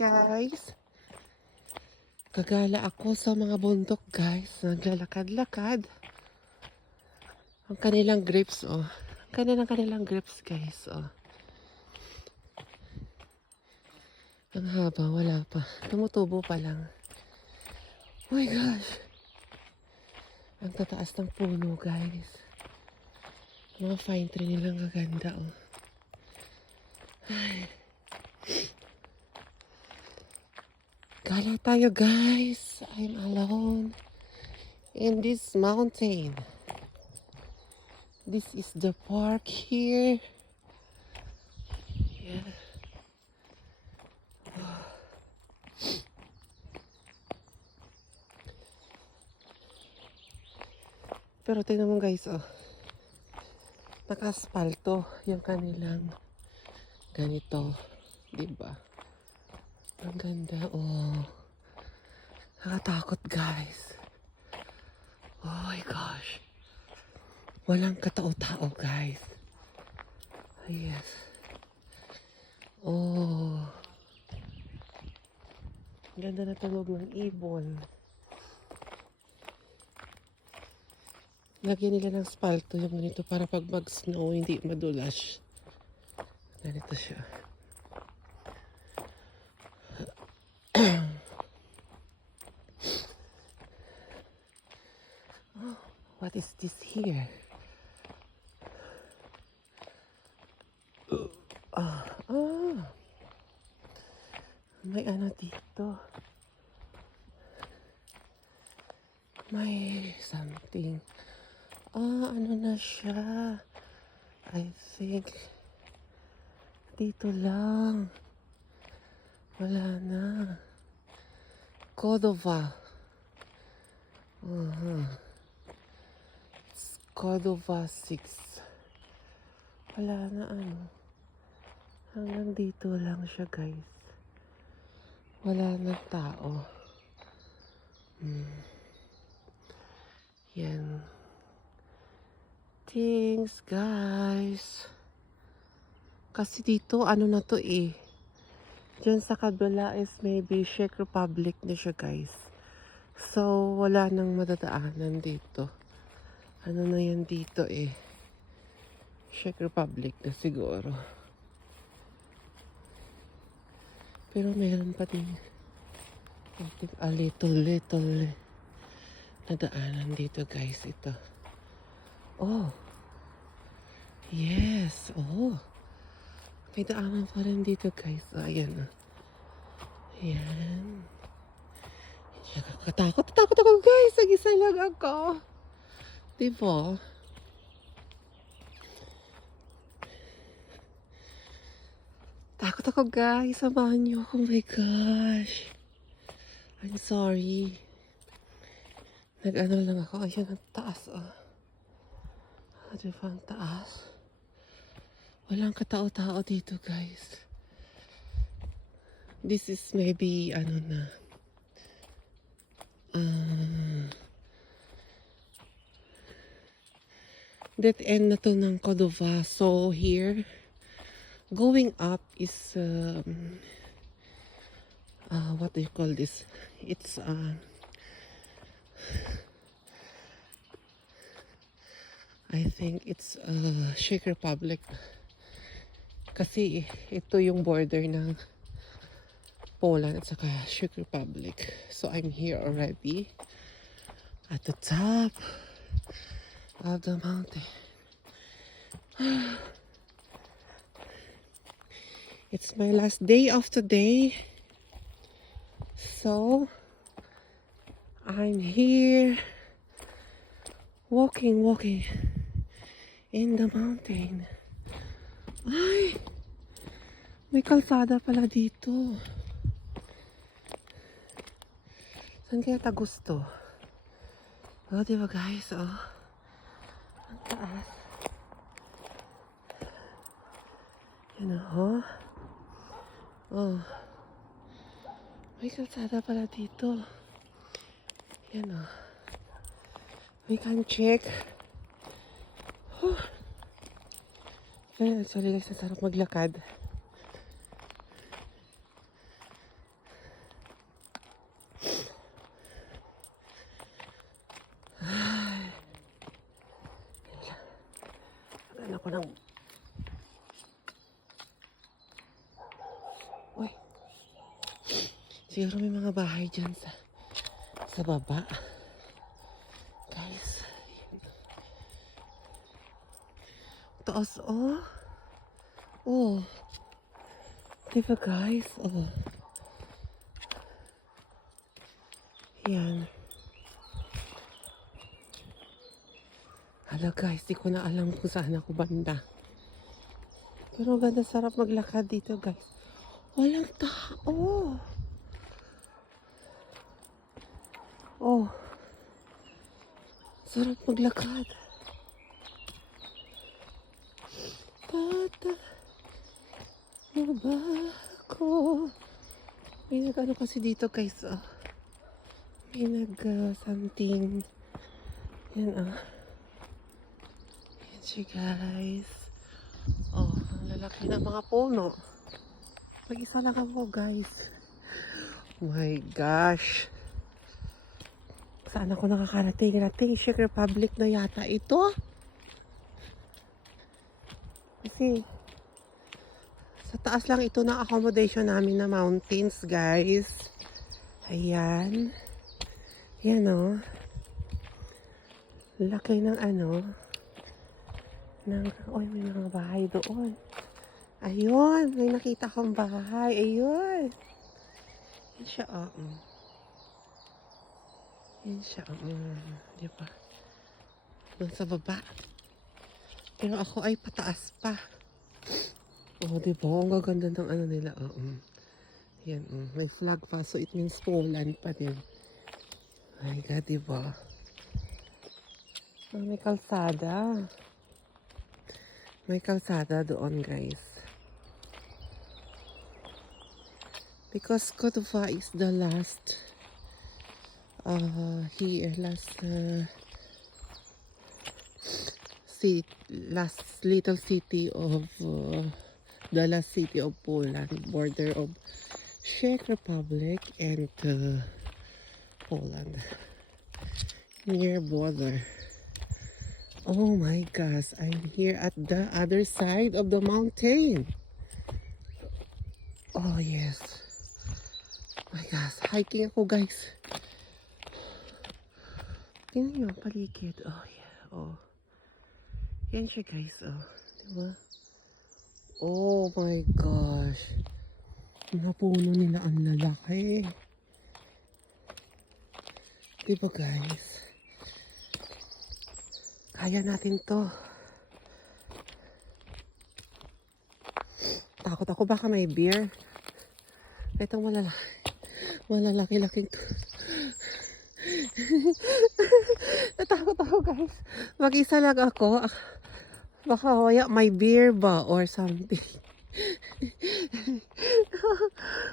Guys, gagala ako sa mga bundok guys. Naglalakad-lakad. Ang kanilang grapes oh. Kanilang grapes guys oh. Ang haba, wala pa. Tumutubo pa lang. Oh my gosh. Ang tataas ng puno guys. Mga fine tree nilang kaganda oh. Ay. Gala tayo guys. I'm alone in this mountain. This is the park here. Yeah. Pero tingnan mo guys, oh. Naka-aspalto yung kanilang ganito. Diba? Ang ganda, oh. Nakatakot guys. Oh my gosh. Walang katao-tao guys. Yes. Oh. Ganda na tunog ng ibon. Lagyan nila ng spalto yung ganito para pag mag-snow hindi madulas. Ganito siya. Oh, what is this here? May ano dito. May something. Ano na siya? I think dito lang. Wala na. Cordova. It's Cordova 6. Wala na ano. Hanggang dito lang siya guys. Wala na tao. Yan. Thanks guys. Kasi dito ano na to eh. Diyan sa kabila is maybe Czech Republic na siya guys. So wala nang madadaanan dito. Ano na yan dito eh. Czech Republic na siguro. Pero meron pa din. I think a little nadaanan dito guys ito. Oh. Yes. Oh. May daanan pa rin dito guys. Ayan. Ayan. Takot ako guys. Nag-isa lang ako. Diba? Takot ako guys. Samahan niyo ako. Oh my gosh. I'm sorry. Nag-ano lang ako. Ayan ang taas oh. Diba ang taas? Walang katao-tao dito guys. This is maybe ano na. Dead end na to ng Cordova. So here, going up is what do you call this? It's I think it's Czech Republic. Kasi ito yung border ng Poland at saka Czech Republic. So I'm here already at the top of the mountain. It's my last day of today. So I'm here walking in the mountain. Ay! May kalsada pala dito. Saan kaya ta gusto? Oh, diba guys? Oh. Ang taas. Yan oh. Oh. May kalsada pala dito. Yan oh. We can check. Sorry guys, nasarap maglakad. ako ng... Uy. Siguro may mga bahay dyan sa baba. Guys. Taas, oh. Oh. Diba guys? Oh. Yan. Hala guys, di ko na alam kung saan ako banda. Pero ganda, sarap maglakad dito guys. Walang tao. Oh. Sarap maglakad. Pata. Ba ako? May nag-ano kasi dito guys. Oh. May nag-something. Yan ah. Yan siya guys. Oh, ang lalaki ng mga puno. Mag-isa lang ako guys. Oh my gosh. Saan ako nakakarating? Czech Republic na yata ito. Kasi sa taas lang ito ng accommodation namin na mountains guys. Ayan. Yan o. Laki ng ano. Oy, may mga bahay doon. Ayun. May nakita kong bahay. Ayun. Yan siya o. Yan siya o. Diba? Doon sa baba. Pero ako ay pataas pa. Oh, diba? Ang gaganda ng ano nila. Yan, may flag pa. So, it means Poland pa din. My God, diba? Oh, may kalsada. May kalsada doon, guys. Because Kotowa is the last last little city of the last city of Poland, border of Czech Republic and Poland, near border. Oh my gosh, I'm here at the other side of the mountain. Oh yes. My gosh, hiking ako guys. Tingnan nyo ang paligid. Oh yeah, oh. Yan siya guys, oh. Diba? Oh my gosh. Mga puno nila ang lalaki. Diba guys? Kaya natin to. Takot ako baka may beer. Itong malalaki-laking to. Natakot ako guys. Mag-isa lang ako. Baka kaya may beer ba or something.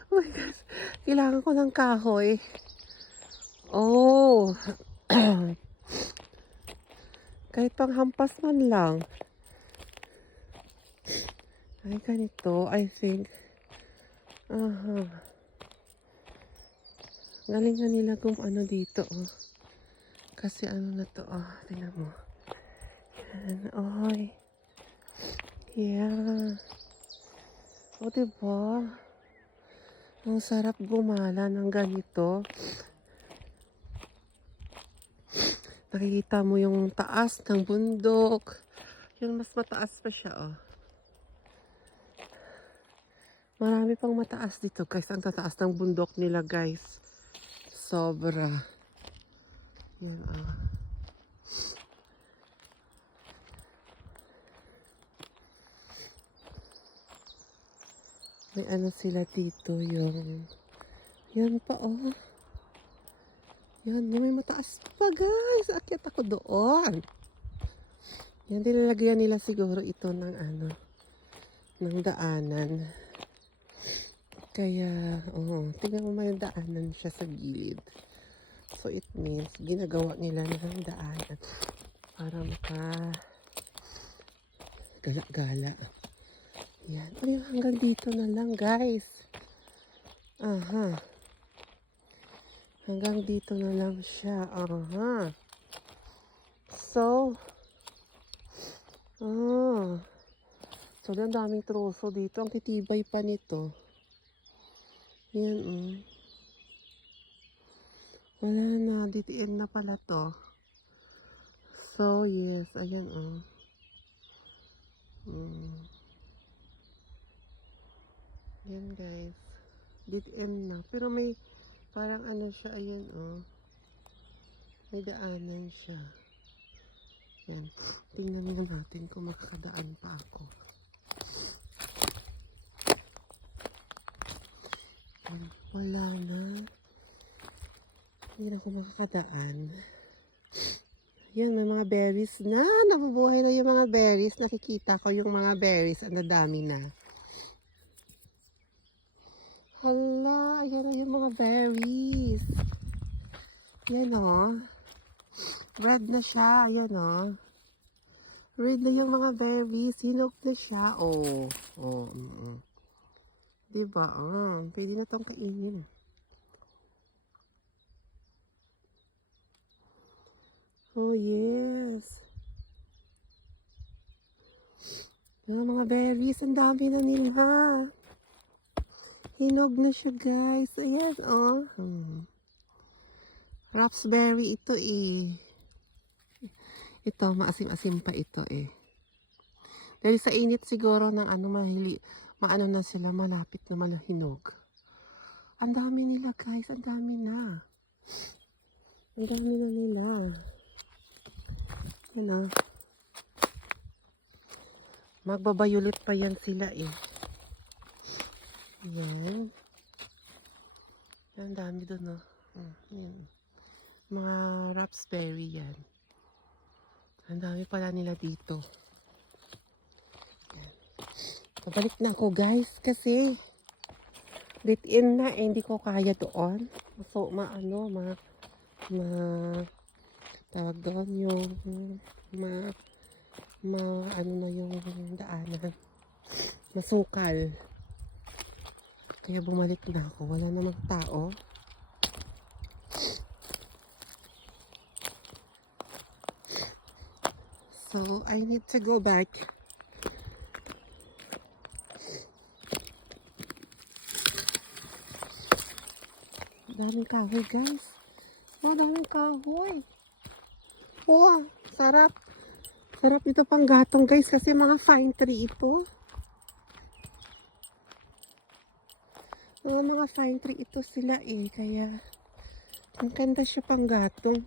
Oh my gosh. Kailangan ko ng kahoy. Oh. Kahit panghampas man lang. Ay, ganito. I think. Galing na nila kung ano dito. Oh. Kasi ano na to. Oh, tingnan mo. Yan. Oy. Yeah. O, diba? Ang sarap gumala ng ganito. Nakikita mo yung taas ng bundok. Yung mas mataas pa siya, oh. Marami pang mataas dito, guys. Ang tataas ng bundok nila, guys. Sobra. Yan, oh. May ano sila dito, yung... Yan pa, oh. Yan, may mataas pa guys. Akyat ako doon. Yan, nilalagyan nila siguro ito ng ano, ng daanan. Kaya, tingnan mo may daanan siya sa gilid. So, it means, ginagawa nila ng daanan para gala-gala. Yan. Ay, hanggang dito na lang guys. Hanggang dito na lang siya. So, Ah. So, ang daming troso dito. Ang titibay pa nito. Yan, Wala na. DTM na pala to. So, yes. Ayan, Yan, guys. DTM na. Pero may parang ano siya. Ayan, May daanan siya. Yan. Tingnan nga natin kung makakadaan pa ako. Wala na. Hindi na ako makakadaan. Yan, may mga berries na. Nabubuhay na yung mga berries. Nakikita ko yung mga berries. Ang dami na. Hala, ayan na yung mga berries. Yan, Red na siya. Ayan, Red na yung mga berries. Hinog na siya. Diba? Pwede na tong kainin. Oh, yes. Mga berries. Ang dami na nila. Hinog na siya, guys. Ayan, Raspberry ito, Ito, maasim-asim pa ito, Dahil sa init siguro ng maano na sila, malapit na malahinog. Ang dami nila, guys. Ang dami na. Ang dami na nila. Ano? Magbabayulit pa yan sila, Yan. Ang dami doon, Yan. Mga raspberry yan. Ang dami pala nila dito. Yan. Pabalik na ako, guys, kasi in na, hindi ko kaya doon. So, tawag doon yung ano na yung daanan. Masukal. Kaya bumalik na ako. Wala namang tao. So, I need to go back. Daming kahoy, guys. Daming kahoy. Sarap. Sarap ito pang gatong, guys, kasi mga fine tree ito. Mga fine tree ito sila, kaya ang ganda siya pang gatong.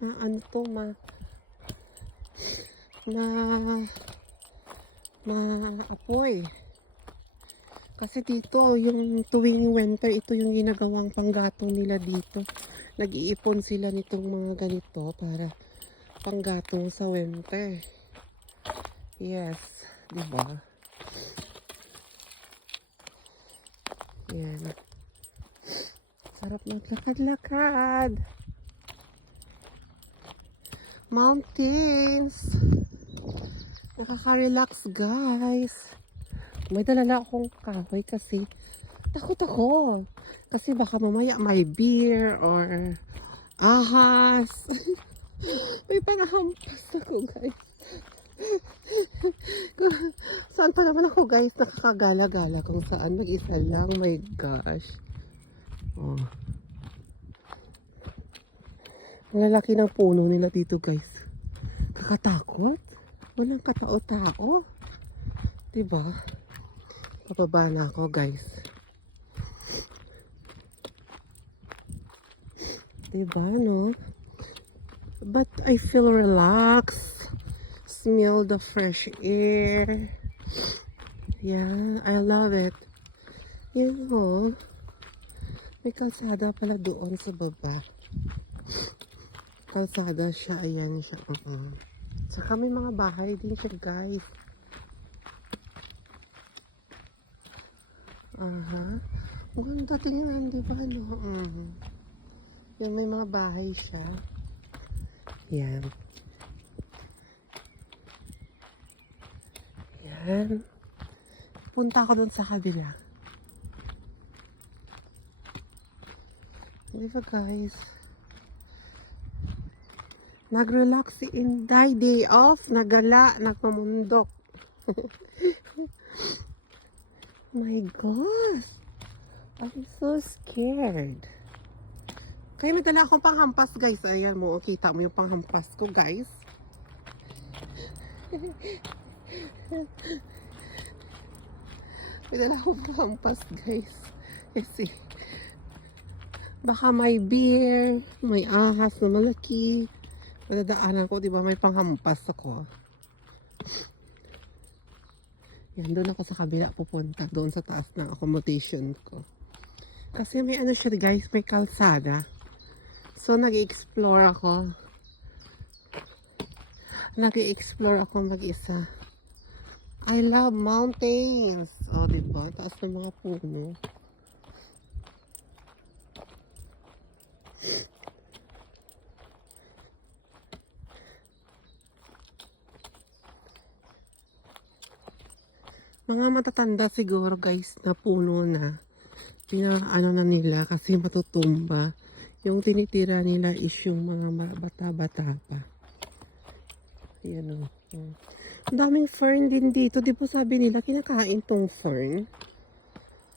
Apoy. Kasi dito, yung tuwing winter, ito yung ginagawang panggatong nila dito. Nag-iipon sila nitong mga ganito para panggatong sa winter. Yes, diba? Yan. Sarap maglakad-lakad. Mountains. Nakaka-relax, guys. May dala akong kahoy kasi takot ako. Kasi baka mamaya may beer or ahas. May panghampas ako, guys. Saan pa naman ako, guys? Nakakagala-gala kung saan. Mag-isa lang. My gosh. Ang lalaki ng puno nila dito, guys. Kakatakot. Walang katao-tao. Diba? Pababa na ako, guys. Diba, no? But I feel relaxed. Smell the fresh air. Yeah, I love it. May kalsada pala doon sa baba. Kalsada siya, ayan siya. Saka may mga bahay din siya, guys. Maganda tingnan, di ba, no? Yan, may mga bahay siya. Yan. Yan. Punta ako dun sa kabila. Di ba, guys? Nag-relax si Inday, day off, nagala, nagmamundok. My gosh. I'm so scared. Kaya may dala akong panghampas guys. Ayan mo, kita mo yung panghampas ko guys. May dala akong panghampas guys. Kasi baka may beer, may ahas na malaki. Madadaanan ko, di ba may panghampas ako. Yan, doon ako sa kabila pupunta. Doon sa taas ng accommodation ko. Kasi may ano siya guys, may kalsada. So, nag-explore ako. Nag-explore ako mag-isa. I love mountains. O, diba? Taas ng mga puno. Mga matatanda siguro guys na puno na. Pinaano na nila kasi matutumba. Yung tinitira nila is yung mga bata-bata pa. Ayan o. Ang daming fern din dito. Di po sabi nila kinakain tong fern.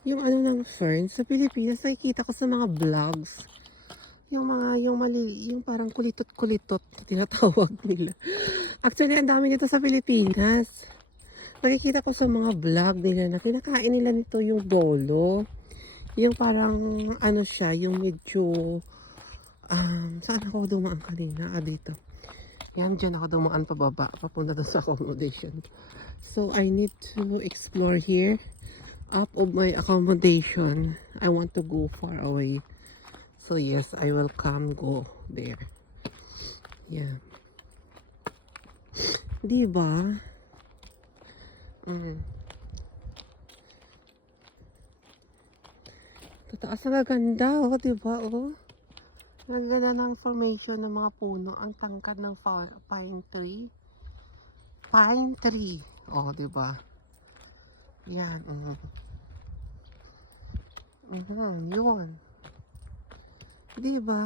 Yung ano ng fern sa Pilipinas nakikita ko sa mga vlogs. Yung mga, yung parang kulitot-kulitot na tinatawag nila. Actually, ang dami dito sa Pilipinas. Nakikita ko sa mga vlog nila na kinakain nila nito yung bolo. Yung parang, ano siya, yung medyo, saan ako dumaan kanina? Dito. Yan, dyan ako dumaan pababa, papunta doon sa accommodation. So, I need to explore here. Up of my accommodation. I want to go far away. So, yes, I will go there. Yeah. Diba? Tataas na ganda, oh, diba, oh. Ang ganda ng formation ng mga puno. Ang tangkad ng pine tree. Pine tree. Oh, diba? Yan. Yun. Diba?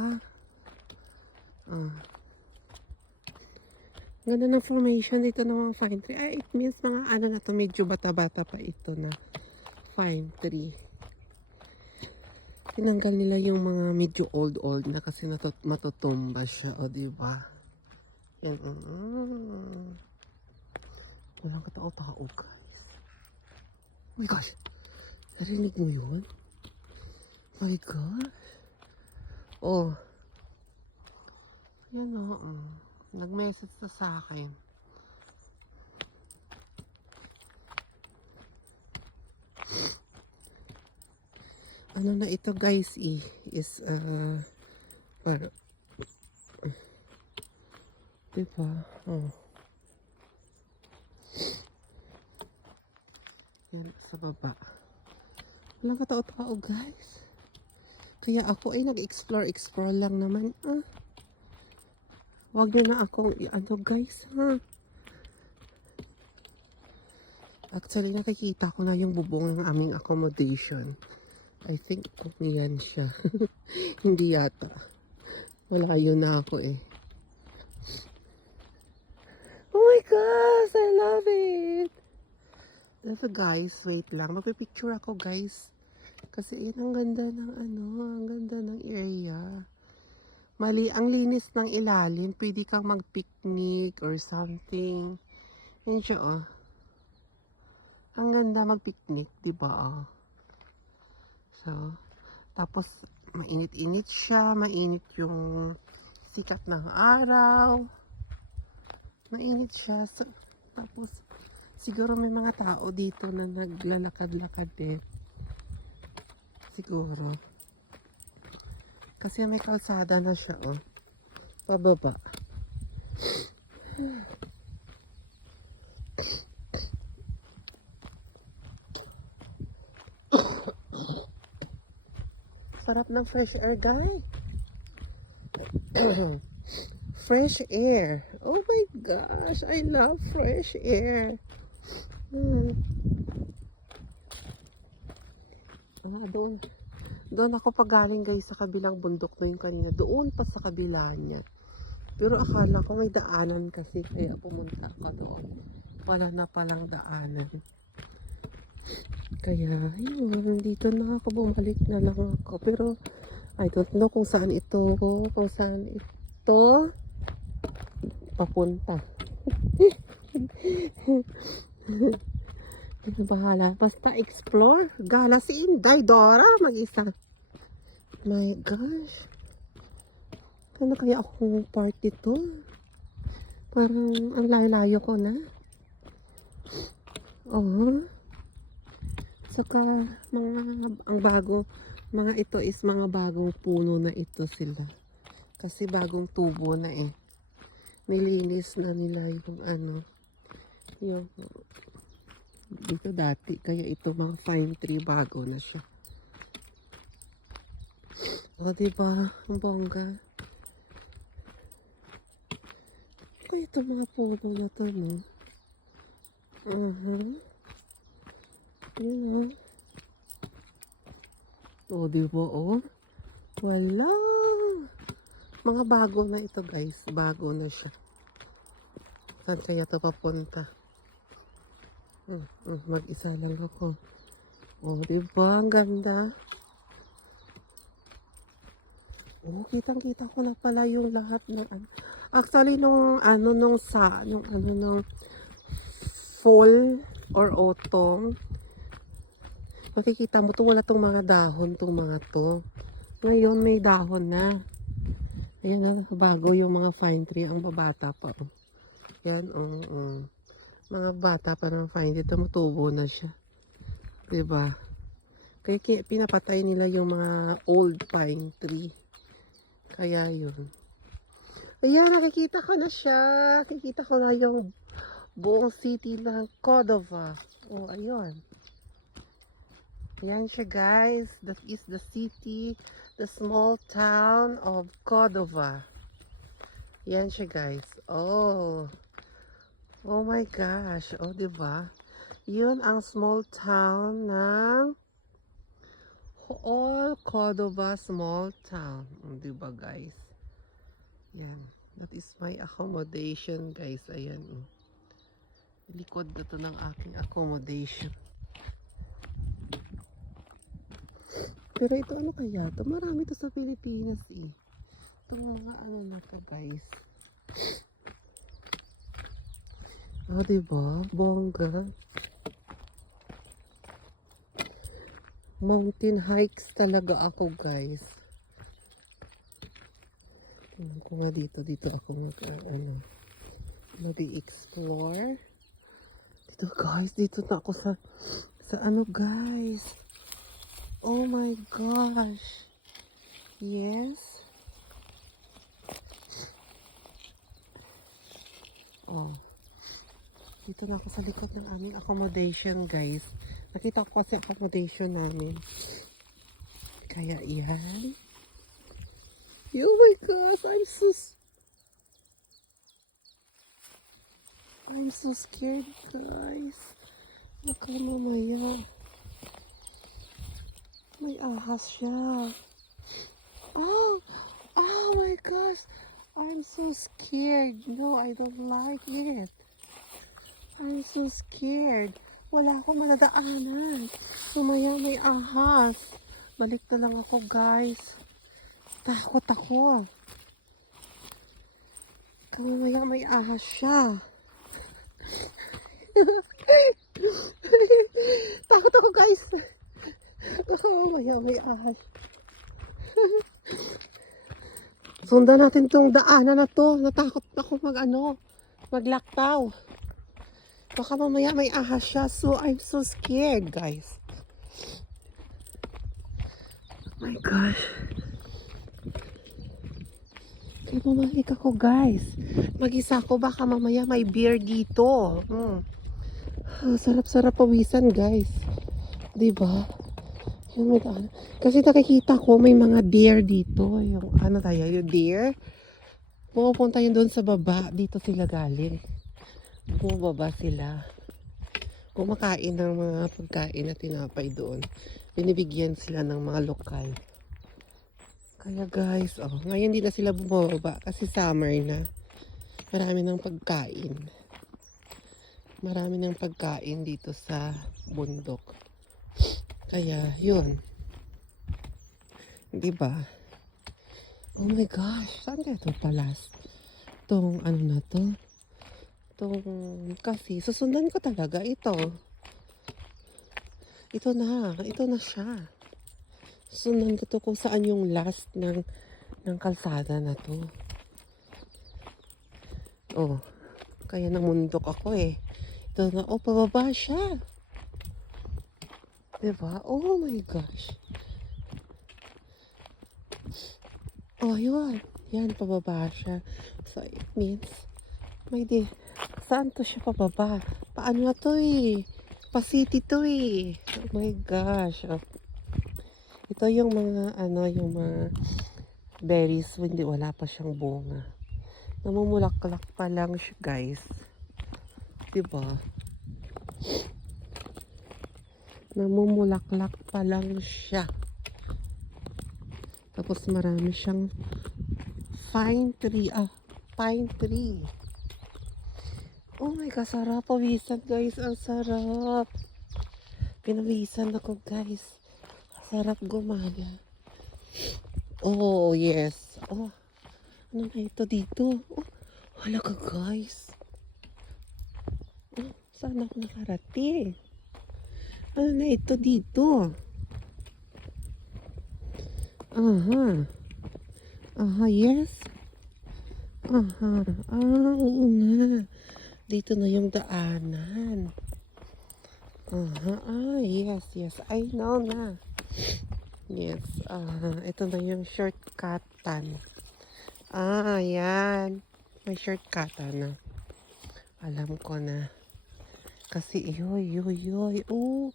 Ganda ng formation dito ng mga pine tree. Ay, it means mga ano na to, medyo bata-bata pa ito na pine tree. Tinanggal nila yung mga medyo old na kasi matutumba siya, o diba? Yan. Walang katao-tao, guys. Oh my gosh! Narinig mo yun? Oh my gosh! Oh. Yan o. Nag-message na sa akin. Ano na ito guys is para diba? Oh. Yan sa baba. Walang katao-tao guys. Kaya ako ay nag-explore lang naman. Wag nyo na akong ano guys ha. Actually nakikita ko na yung bubong ng aming accommodation. I think yan siya. Hindi yata. Malayo na ako eh. Oh my gosh! I love it! So guys, wait lang. Magpipicture ako guys. Kasi yan ang ganda ng ano, ang ganda ng area. Ang linis ng ilalim. Pwede kang mag-picnic or something. Yan siya oh. Ang ganda mag-picnic, diba oh. So, tapos mainit-init siya, mainit yung sikat ng araw. Mainit siya. So, tapos siguro may mga tao dito na naglalakad-lakad din. Siguro. Kasi may kalsada na siya, oh. Pababa. Sarap ng fresh air, guys. Fresh air. Oh my gosh, I love fresh air. Doon ako pagaling guys sa kabilang bundok na yung kanina. Doon pa sa kabila niya. Pero akala ko may daanan kasi kaya pumunta ako doon. wala na palang daanan. Kaya, ayun, dito na ako, bumalik na lang ako. Pero, I don't know kung saan ito papunta. Ano bahala? Basta explore. Gala si Inday, Dora, mag-isa. My gosh. Ano kaya akong part dito? Parang ang layo-layo ko na. Oh. Saka mga ito is mga bagong puno na ito sila. Kasi bagong tubo na eh. Nilinis na nila yung dito dati. Kaya ito mga fine tree bago na siya. O diba? Ang bongga. Ay, ito mga puno na to, no? Yun, o. O, diba, o? Wala. Mga bago na ito, guys. Bago na siya. Saan kaya ito papunta? Mag-isa lang ako. O, diba? Ang ganda. Oh, kitang-kita ko na pala yung lahat ng actually nung fall or autumn, makikita mo to, wala tong mga dahon tong mga to. Ngayon may dahon na. Ayan na, bago yung mga fine tree, ang babata pa. Oh. Yan, mga bata pa ng fine tree, tumutubo na siya. Diba? Kaya pinapatay nila yung mga old pine tree. Kaya yun. Ayan, nakikita ko na siya. Nakikita ko na yung buong city ng Cordova. Oh, ayun. Ayan siya, guys. That is the city, the small town of Cordova. Ayan siya, guys. Oh. Oh my gosh. Oh, diba? Yun ang small town ng Cordova small town. Diba, guys? Yan. That is my accommodation, guys. Ayan. Likod na to ng aking accommodation. Pero ito ano kaya? Ito marami to sa Pilipinas eh. Itong mga na to, guys. Ah, diba? Bongga. Mountain hikes talaga ako, guys. Kung nga dito ako mag-explore. Dito, guys, dito na ako sa guys. Oh my gosh. Yes. Oh. Dito na ako sa likod ng aming accommodation, guys. Nakita ko kasi accommodation namin. Kaya yan. Oh my gosh, I'm so scared, guys. Baka mamaya may ahas siya. Oh my gosh, I'm so scared. No, I don't like it. I'm so scared. Wala akong madadaanan. Mamaya may ahas. Balik na lang ako, guys. Takot ako. Mamaya may ahas siya. Takot ako, guys. Mamaya may ahas. Sundan natin tong daanan na to. Natakot ako maglaktaw. Baka mamaya may ahas siya. So, I'm so scared, guys. Oh my gosh. Kaya bumalik ako, guys. Mag-isa ko. Baka mamaya may bear dito. Sarap-sarap pawisan, guys. Diba? Kasi nakikita ko may mga deer dito. Yung yung deer. Pupunta yun doon sa baba. Dito sila galing. Bumababa sila. Kumakain ng mga pagkain na tinapay doon. Binibigyan sila ng mga lokal. Kaya guys, ngayon di na sila bumababa kasi summer na. Marami ng pagkain. Marami ng pagkain dito sa bundok. Kaya, yun. Di ba? Oh my gosh, saan kaya ito palas? Tong ano na to? Tong, kasi susundan ko talaga ito. Ito na siya. Susundan ko to kung saan yung last ng kalsada na to. Oh, kaya namundok ako eh. Ito na, oh, pababa siya. Diba? Oh my gosh. Oh, yun. Yan, pababa siya. So, it means, may di, saan to siya pababa? Paano na to eh? Pa-city to eh. Oh my gosh. Oh. Ito yung mga, yung mga berries, hindi, wala pa siyang bunga. Namumulaklak pa lang siya, guys. Diba? Namumulaklak pa lang siya. Tapos marami siyang pine tree. Oh my God, sarap. Pawisan, guys. Ang sarap. Pinawisan ako, guys. Sarap gumala. Oh, yes. Oh, ano na ito dito? Oh, hala ka, guys. Oh, saan ako nakarating? Ano na ito dito? Aha. Aha, yes. Aha. Oo nga. Dito na yung daanan. Aha. Yes. I know na. Yes. Ito na yung shortcutan. Yan. May shortcutan na. Alam ko na. Kasi, yoy. Oh,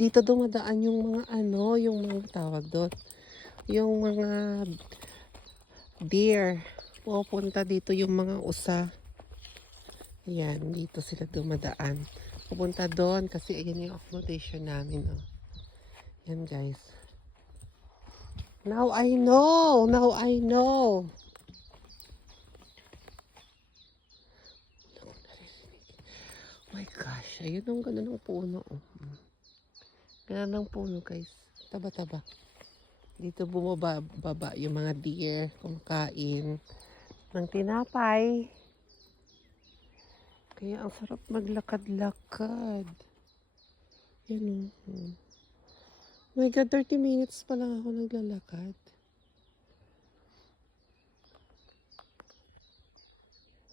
dito dumadaan yung mga yung mga tawag doon. Yung mga deer. Pupunta dito yung mga usa. Yan, dito sila dumadaan. Pupunta doon kasi ayan yung accommodation namin. Oh. Yan, guys. Now I know! Oh my gosh, ayun ang ganda ng puno. Oh. Ganda ng puno, guys. Taba-taba. Dito bumababa yung mga deer, kumakain ng tinapay. Kaya ang sarap maglakad-lakad. Yan oh. My God, 30 minutes pa lang ako naglalakad.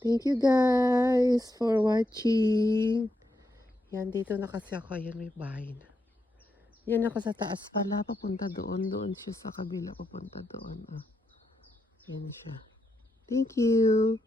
Thank you guys for watching. Yan, dito na kasi ako. Yan, may bahay na. Yan ako sa taas pala. Papunta doon. Doon siya sa kabila. Papunta doon. Oh. Yan siya. Thank you.